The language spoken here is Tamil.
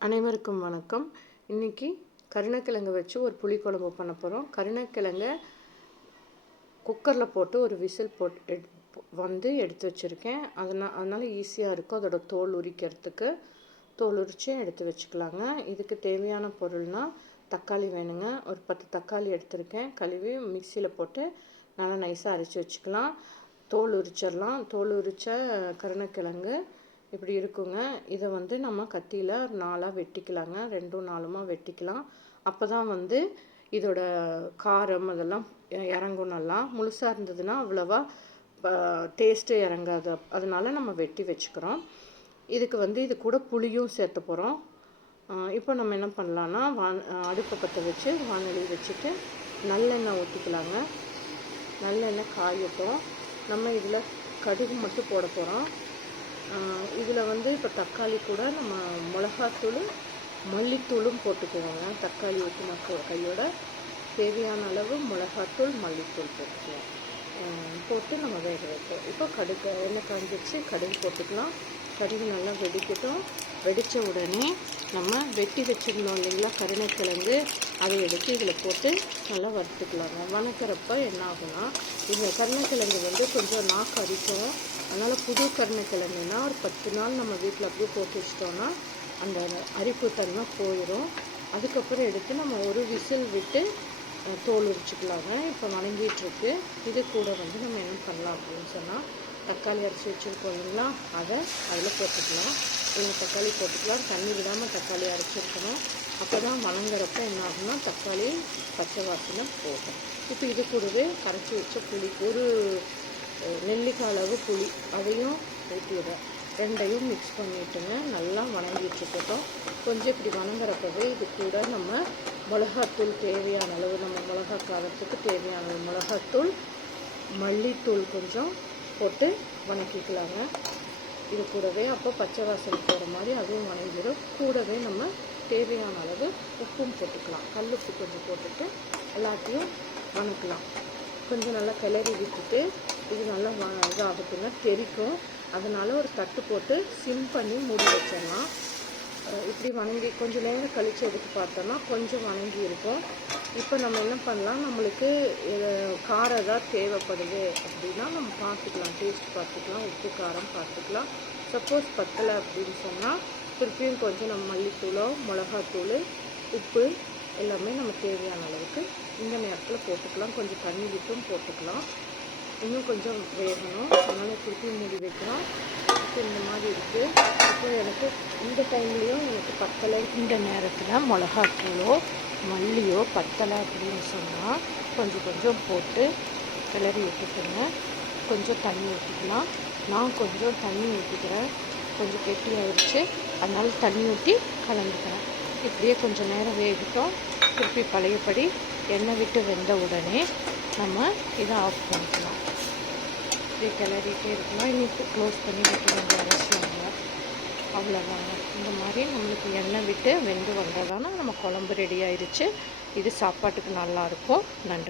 அனைவருக்கும் வணக்கம். இன்றைக்கி கருணக்கிழங்கு வச்சு ஒரு புளிக்குழம்பு பண்ண போகிறோம் கருணக்கிழங்கை குக்கரில் போட்டு ஒரு விசில் போட்டு எட் வந்து எடுத்து வச்சுருக்கேன். அதனால் அதனால் ஈஸியாக இருக்கும். அதோட தோல் உரிக்கிறதுக்கு. தோல் உரித்து எடுத்து வச்சுக்கலாங்க. இதுக்கு தேவையான பொருள்னால் தக்காளி வேணுங்க. ஒரு பத்து தக்காளி எடுத்திருக்கேன். கழுவி மிக்சியில் போட்டு நல்லா நைஸாக அரைச்சி வச்சுக்கலாம். தோல் உரிச்சிடலாம். தோல் உரித்த கருணக்கிழங்கு இப்படி இருக்குங்க. இதை வந்து நம்ம கத்தியில் நாலாக வெட்டிக்கலாங்க. ரெண்டும் நாலுமா வெட்டிக்கலாம். அப்போ தான் வந்து இதோட காரம் அதெல்லாம் இறங்கும் நல்லா. முழுசாக இருந்ததுன்னா அவ்வளோவா டேஸ்ட்டு இறங்காது. அதனால நம்ம வெட்டி வச்சுக்கிறோம். இதுக்கு வந்து இது கூட புளியும் சேர்த்து போகிறோம் இப்போ நம்ம என்ன பண்ணலான்னா வான் அடுப்பை பற்ற வச்சு வானொலி வச்சுட்டு நல்லெண்ணெய் ஊற்றிக்கலாங்க நல்லெண்ணெய் காயட்டும். நம்ம இதில் கடுகு மட்டும் போட போகிறோம் இதில் வந்து இப்போ தக்காளி கூட நம்ம மிளகாத்தூள் மல்லித்தூளும் போட்டுக்குவோங்க. தக்காளி ஊற்றின கையோட தேவையான அளவு மிளகாத்தூள் மல்லித்தூள் போட்டுக்கலாம் போட்டு நம்ம வேக வைப்போம். இப்போ கடுகு எண்ணெய் காஞ்சிச்சு கடுகு போட்டுக்கலாம். கடுகு நல்லா வெடிக்கட்டும். வெடித்த உடனே நம்ம வெட்டி வச்சுருந்தோம் இல்லைங்களா கருணைக்கிழங்கு. அதை எடுத்து இதில் போட்டு நல்லா வறுத்துக்கலாங்க. வணக்கிறப்ப என்ன ஆகுனா இந்த கருணக்கிழங்கு வந்து கொஞ்சம் நாக்கு அரிக்கும். அதனால் புது கருணக்கிழங்குனா ஒரு பத்து நாள் நம்ம வீட்டில் அப்படியே போட்டு வச்சிட்டோன்னா அந்த அரிப்பு தன்மை போயிடும். அதுக்கப்புறம் எடுத்து நம்ம ஒரு விசில் விட்டு தோல் உரிச்சிக்கலாங்க. இப்போ வணங்கிட்டுருக்கு. இது கூட வந்து நம்ம என்ன பண்ணலாம் அப்படின்னு சொன்னால் தக்காளி அரைச்சி வச்சுருக்கோம் இல்லைங்களா? அதை அதில் போட்டுக்கலாம். இல்லை தக்காளி போட்டுக்கலாம். தண்ணி விடாமல் தக்காளி அரைச்சிருக்கணும். அப்போ தான் வணங்குறப்ப என்ன தான் தக்காளி பச்சை வாசனை போகும் இப்போ இது கூடவே கரைச்சி வச்ச புளி ஒரு நெல்லிக்காய் அளவு புளி அதையும் ஊற்றிடுறேன் ரெண்டையும் மிக்ஸ் பண்ணிட்டுங்க நல்லா வணங்கிட்டுருக்கட்டும் கொஞ்சம் இப்படி வணங்குறப்பவே இது கூட நம்ம மிளகாத்தூள் தேவையான அளவு நம்ம மிளகா காரத்துக்கு தேவையான அளவு மிளகாத்தூள் மல்லித்தூள் கொஞ்சம் போட்டு வணக்கிக்கலாங்க. இது கூடவே அப்போ பச்சை வாசல் போகிற மாதிரி அதுவும் வணங்கிடும். கூடவே நம்ம தேவையான அளவு உப்பும் போட்டுக்கலாம். கல் உப்பு கொஞ்சம் போட்டுட்டு எல்லாத்தையும் வணக்கலாம். கொஞ்சம் நல்லா கிளறி விட்டுட்டு இது நல்லா இதாகட்டுங்க தெரிக்கும். அதனால் ஒரு தட்டு போட்டு சிம் பண்ணி மூடி வச்சிடலாம். இப்படி வணங்கி கொஞ்சம் நேரம் கழித்து எடுத்து பார்த்தோன்னா கொஞ்சம் வணங்கி இருக்கும். இப்போ நம்ம என்ன பண்ணலாம்? நம்மளுக்கு காரம் ஏதாவது தேவைப்படுது அப்படின்னா நம்ம பார்த்துக்கலாம். டேஸ்ட் பார்த்துக்கலாம். உப்பு காரம் பார்த்துக்கலாம். சப்போஸ் பத்தலை அப்படின்னு சொன்னால் திருப்பியும் கொஞ்சம் நம்ம மல்லித்தூளோ மிளகாத்தூள் உப்பு எல்லாமே நம்ம தேவையான அளவுக்கு இந்த நேரத்தில் போட்டுக்கலாம். கொஞ்சம் தண்ணி விட்டும் போட்டுக்கலாம். இன்னும் கொஞ்சம் வேகணும். அதனால் திருப்பி மூடி வைக்கலாம். இப்போ இந்த மாதிரி இருக்குது இப்போ எனக்கு இந்த டைம்லேயும் எனக்கு பத்தலை. இந்த நேரத்தில் மிளகாத்தூளோ மல்லியோ பத்தலை அப்படின்னு சொன்னால் கொஞ்சம் கொஞ்சம் போட்டு கிளறி விட்டுக்கோங்க கொஞ்சம் தண்ணி ஊற்றிக்கலாம் நான் கொஞ்சம் தண்ணி ஊற்றிக்கிறேன் கொஞ்சம் கெட்டியாகிடுச்சு அதனால் தண்ணி ஊற்றி கலந்துக்கிறேன் இப்படியே கொஞ்சம் நேரம் வேகட்டும். திருப்பி பழையபடி எண்ணெய் விட்டு வெந்த உடனே நம்ம இதை ஆஃப் பண்ணிக்கலாம். இப்படி கிளறிட்டே இருக்கலாம் இனி க்ளோஸ் பண்ணி வைக்க வேண்டிய அவசியம் இல்லை. அவ்வளோதாங்க இந்த மாதிரி நம்மளுக்கு எண்ணெய் விட்டு வெந்து வந்ததானா நம்ம குழம்பு ரெடி ஆயிடுச்சு. இது சாப்பாட்டுக்கு நல்லாயிருக்கும் நன்றி.